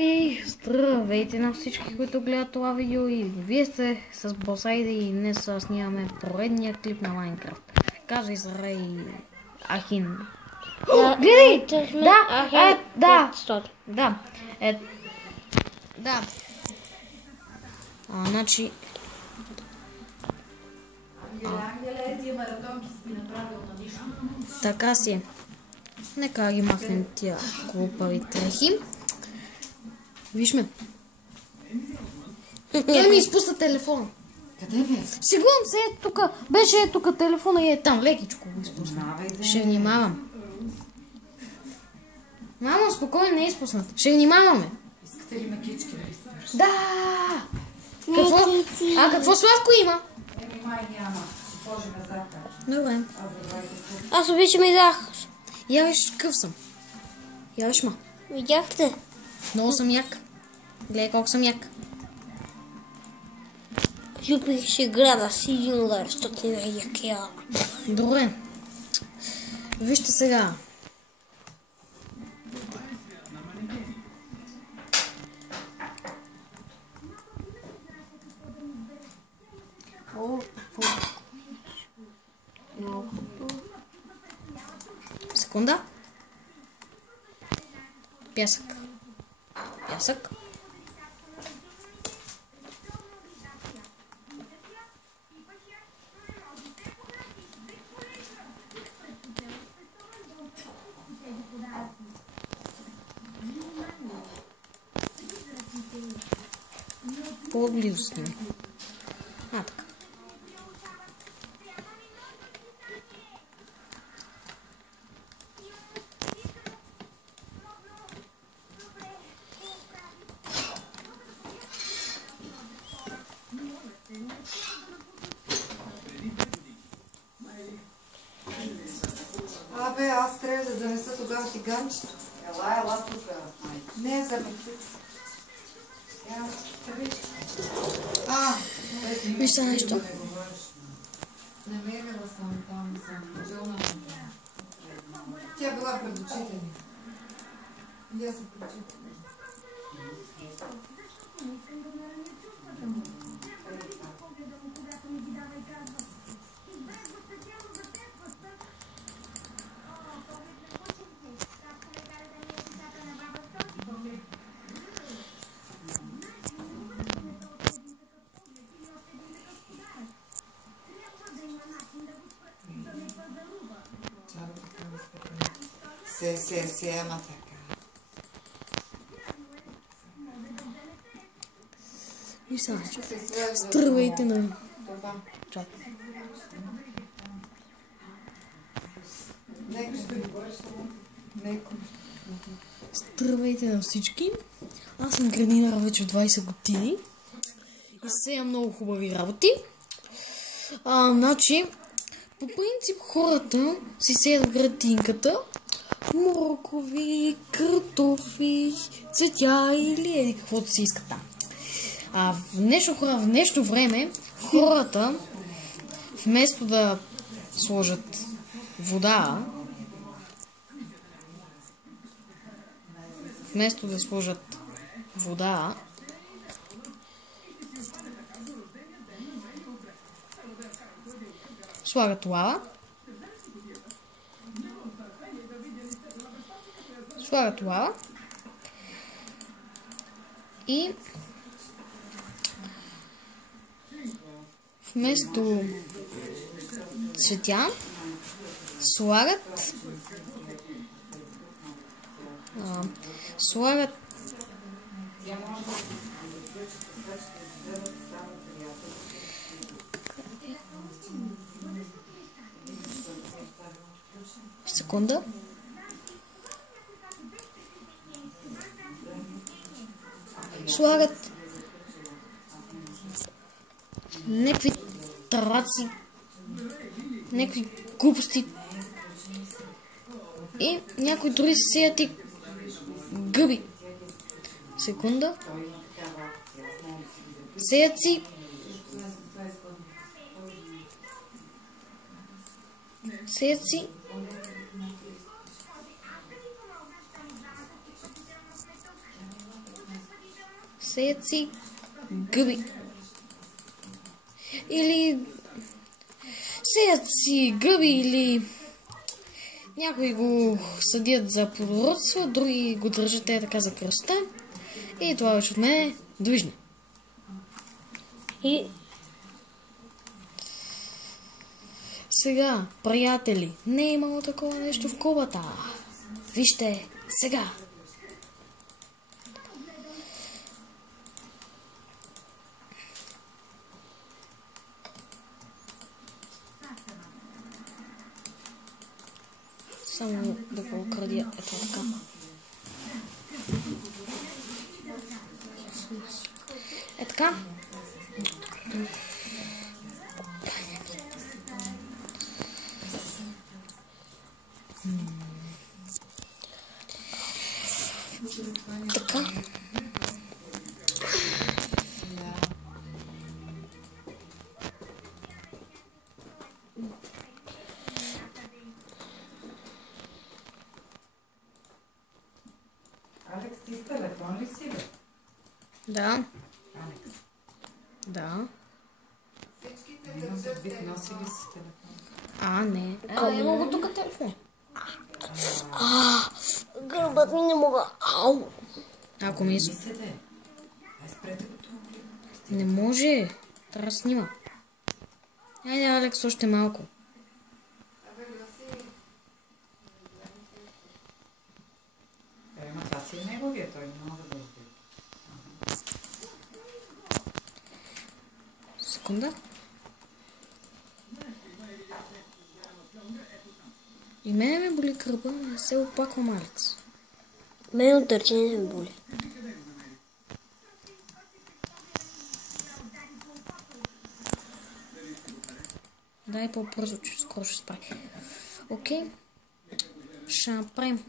И здравейте на всички, които гледат това видео, и вие сте с Босайде и днес снимаме поредния клип на Майнкрафт. Кажи заради Ахин. Гледай! Да. Значи... Така си. Нека ги махнем тия глупави трехи. Виж ме. Той ми изпусна телефона. Къде бе? Сигурно се е тук. Беше е тук телефона и е там. Лекичко го изпусна. Ще внимавам. Мамо, спокойно, не е изпуснат. Ще внимаваме. Искате ли макички? Да! Какво Славко има? Май няма. Ще сложим назад. Добре. Аз обичам и захар. Я виж какъв съм. Я виж ма. Видяхте? Много съм як. Гледай колко съм як. Любих ще града с един удар, защото не е якия. Добре. Вижте сега. Секунда. Пясък. Пясък. По-близо с ним. Така. Абе, аз трябва да донеса тогава ти ганчето. Ела тук. Не, за Виж са нещо. Намерила съм там, Тя била пред очите ми. И аз съм пред очите ми. Се, ама така. И сега, здравейте на... Чакай. Здравейте на всички. Аз съм градинар вече 20 години. И сея много хубави работи. Значи, по принцип хората си сеят градинката. Моркови, картофи, цветя или еди каквото си искат там. В днешно време хората вместо да сложат вода, слагат лава. И вместо цветя слагат секунда. Слагат някакви тараци, някакви глупости и някои дори сеят и гъби. Секунда. Сеят си Сеят си гъби. Или сеят си гъби, или някои го съдят за плодородство, други го държат така за кръста. И това вече от мен е движне. И Сега, приятели, не е имало такова нещо в кубата. Вижте, сега. Само да го окрадя, ето така. Е така. Така. Алекс, ти с телефон ли си, бе? Да. Алекс. Да. Имам предвид, носи ли си телефон? Не. Има го тук телефон. гърбът ми не мога. Ау! Ако ми Се де. Ай, спрете го това. не може. Трябва да снима. Айде, Алекс, още малко. Ема това си е неговия, той не може да го види. Секунда. И мене ме боли кръба, но не се оплаквам, Алекс. Мен от търчение ме боли. Дай по-бързо, че скоро ще спре. Окей. Ще направим